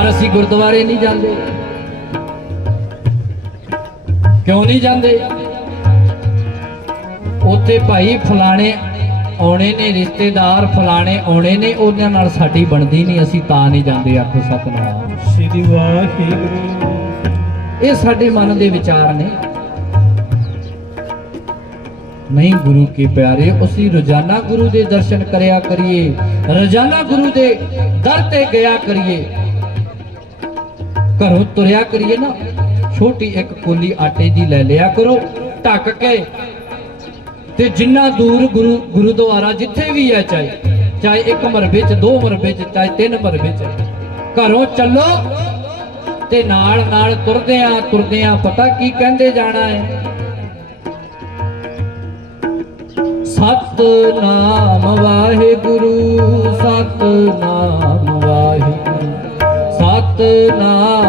ਪਰ ਅਸੀਂ ਗੁਰਦੁਆਰੇ ਨਹੀਂ ਜਾਂਦੇ। ਕਿਉਂ ਨਹੀਂ ਜਾਂਦੇ? ਉੱਥੇ ਭਾਈ ਫਲਾਣੇ ਆਉਣੇ ਨੇ ਰਿਸ਼ਤੇਦਾਰ ਫਲਾਣੇ ਆਉਣੇ ਨੇ ਉਹਨਾਂ ਨਾਲ ਸਾਡੀ ਬਣਦੀ ਨਹੀਂ ਅਸੀਂ ਤਾਂ ਨਹੀਂ ਜਾਂਦੇ ਆਖੋ ਸਤਨਾਮ। ਸ੍ਰੀ ਵਾਹਿਗੁਰੂ। ਇਹ ਸਾਡੇ ਮਨ ਦੇ ਵਿਚਾਰ ਨੇ। ਨਹੀਂ ਗੁਰੂ ਕੀ ਪਿਆਰੇ ਅਸੀਂ ਰੋਜ਼ਾਨਾ ਗੁਰੂ ਦੇ ਦਰਸ਼ਨ ਕਰਿਆ ਕਰੀਏ ਰੋਜ਼ਾਨਾ ਗੁਰੂ ਦੇ ਦਰ ਤੇ ਗਿਆ ਕਰੀਏ। ਘਰੋਂ ਤੁਰਿਆ ਕਰੀਏ ਨਾ, ਛੋਟੀ ਇੱਕ ਕੋਲੀ ਆਟੇ ਦੀ ਲੈ ਲਿਆ ਕਰੋ, ਢੱਕ ਕੇ। ਤੇ ਜਿੰਨਾ ਦੂਰ ਗੁਰੂ ਗੁਰਦੁਆਰਾ ਜਿੱਥੇ ਵੀ ਹੈ, ਚਾਹੇ ਚਾਹੇ ਇੱਕ ਮਰਬੇ ਚ, ਦੋ ਮਰਬੇ ਚ, ਚਾਹੇ ਤਿੰਨ ਮਰਬੇ ਚ, ਘਰੋਂ ਚੱਲੋ ਤੇ ਨਾਲ ਨਾਲ ਤੁਰਦੇ ਆ ਤੁਰਦੇ ਆ ਪਤਾ ਕੀ ਕਹਿੰਦੇ ਜਾਣਾ ਹੈ? ਸਤਨਾਮ ਵਾਹਿਗੁਰੂ ਸਤਨਾਮ ਵਾਹਿਗੁਰੂ, ਸਤਨਾਮ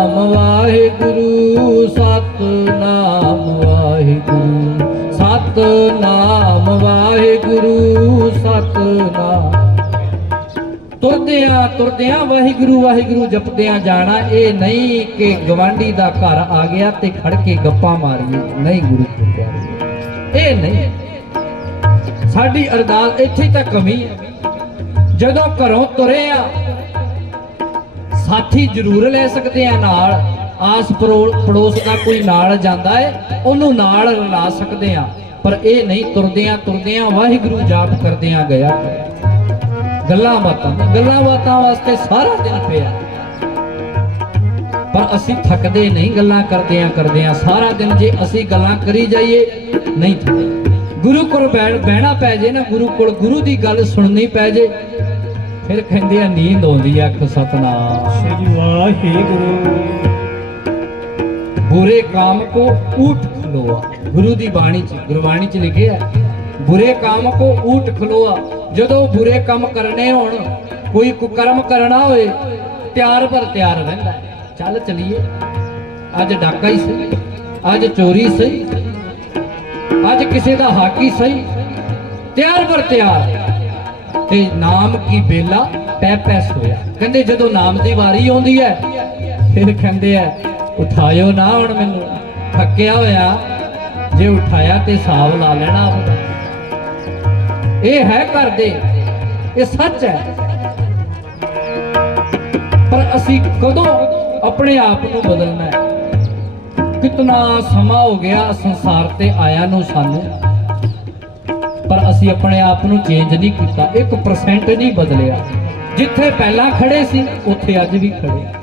ਵਾਹਿਗੁਰੂ, ਸਤਨਾਮ ਵਾਹਿਗੁਰੂ ਸਤਨਾਮ ਵਾਹਿਗੁਰੂ, ਸਤਨਾਮ। ਤੁਰਦਿਆਂ ਤੁਰਦਿਆਂ ਵਾਹਿਗੁਰੂ ਵਾਹਿਗੁਰੂ ਜਪਦਿਆਂ ਜਾਣਾ, ਇਹ ਨਹੀਂ ਕਿ ਗਵਾਂਢੀ ਦਾ ਘਰ ਆ ਗਿਆ ਤੇ ਖੜ ਕੇ ਗੱਪਾਂ ਮਾਰੀਏ। ਨਹੀਂ ਗੁਰੂ ਪਿਆਰੇ ਇਹ ਨਹੀਂ। ਸਾਡੀ ਅਰਦਾਸ ਇੱਥੇ ਤਾਂ ਕਮੀ ਹੈ ਜਦੋਂ ਘਰੋਂ ਤੁਰੇ ਆ, ਸਾਥੀ ਜ਼ਰੂਰ ਲੈ ਸਕਦੇ ਆ ਨਾਲ। ਆਸ ਪਰੋ- ਪੜੋਸ ਦਾ ਕੋਈ ਨਾਲ ਜਾਂਦਾ ਹੈ ਉਹਨੂੰ ਨਾਲ ਲਾ ਸਕਦੇ ਆ। ਪਰ ਇਹ ਨਹੀਂ ਤੁਰਦਿਆਂ ਤੁਰਦਿਆਂ ਵਾਹਿਗੁਰੂ ਜਾਪ ਕਰਦਿਆਂ ਗਿਆ। ਗੱਲਾਂ ਬਾਤਾਂ ਗੱਲਾਂ ਬਾਤਾਂ ਵਾਸਤੇ ਸਾਰਾ ਦਿਨ ਪਿਆ। ਪਰ ਅਸੀਂ ਥੱਕਦੇ ਨਹੀਂ ਗੱਲਾਂ ਕਰਦਿਆਂ ਕਰਦਿਆਂ। ਸਾਰਾ ਦਿਨ ਜੇ ਅਸੀਂ ਗੱਲਾਂ ਕਰੀ ਜਾਈਏ, ਨਹੀਂ ਥੱਕਦੇ। ਗੁਰੂ ਕੋਲ ਬੈਠ ਬਹਿਣਾ ਪੈ ਜੇ ਨਾ ਗੁਰੂ ਕੋਲ, ਗੁਰੂ ਦੀ ਗੱਲ ਸੁਣਨੀ ਪੈ ਜੇ, ਫਿਰ ਕਹਿੰਦੇ ਆ, ਨੀਂਦ ਆਉਂਦੀ ਆ ਅੱਖ ਸਤਨਾਮ। ਸ੍ਰੀ ਵਾਹਿਗੁਰੂ। ਬੁਰੇ ਕਾਮ ਕੋ ਊਠ ਖਲੋਆ। ਗੁਰੂ ਦੀ ਬਾਣੀ ਚ, ਗੁਰਬਾਣੀ ਚ ਲਿਖਿਆ ਬੁਰੇ ਕਾਮ ਕੋ ਊਠ ਖਲੋਆ। ਜਦੋਂ ਬੁਰੇ ਕੰਮ ਕਰਨੇ ਹੋਣ, ਕੋਈ ਕੁਕਰਮ ਕਰਨਾ ਹੋਏ, ਤਿਆਰ ਪਰ ਤਿਆਰ ਰਹਿੰਦਾ ਚੱਲ ਚਲੀਏ। ਅੱਜ ਡਾਕਾ ਹੀ ਸਹੀ, ਅੱਜ ਚੋਰੀ ਸਹੀ, ਅੱਜ ਕਿਸੇ ਦਾ ਹਾਕੀ ਸਹੀ, ਤਿਆਰ ਪਰ ਤਿਆਰ। ਤੇ ਨਾਮ ਕੀ ਬੇਲਾ ਪੈ ਪੈ ਸੋਇਆ। ਕਹਿੰਦੇ ਜਦੋਂ ਨਾਮ ਦੀ ਵਾਰੀ ਆਉਂਦੀ ਹੈ, ਫਿਰ ਕਹਿੰਦੇ ਆ ਉਠਾਇਓ ਨਾ ਹੁਣ ਮੈਨੂੰ। ਥੱਕਿਆ ਹੋਇਆ, ਜੇ ਉਠਾਇਆ ਤੇ ਹਿਸਾਬ ਲਾ ਲੈਣਾ ਇਹ ਹੈ ਕਰਦੇ ਇਹ ਸੱਚ ਹੈ। ਪਰ ਅਸੀਂ ਕਦੋਂ ਆਪਣੇ ਆਪ ਨੂੰ ਬਦਲਣਾ ਹੈ? ਕਿਤਨਾ ਸਮਾਂ ਹੋ ਗਿਆ ਸੰਸਾਰ ਤੇ ਆਇਆ ਨੂੰ ਸਾਨੂੰ। ਪਰ ਅਸੀਂ ਆਪਣੇ ਆਪ ਨੂੰ ਚੇਂਜ ਨਹੀਂ ਕੀਤਾ। 1% ਨਹੀਂ ਬਦਲਿਆ। ਜਿੱਥੇ ਪਹਿਲਾਂ ਖੜੇ ਸੀ, ਉੱਥੇ ਅੱਜ ਵੀ ਖੜੇ।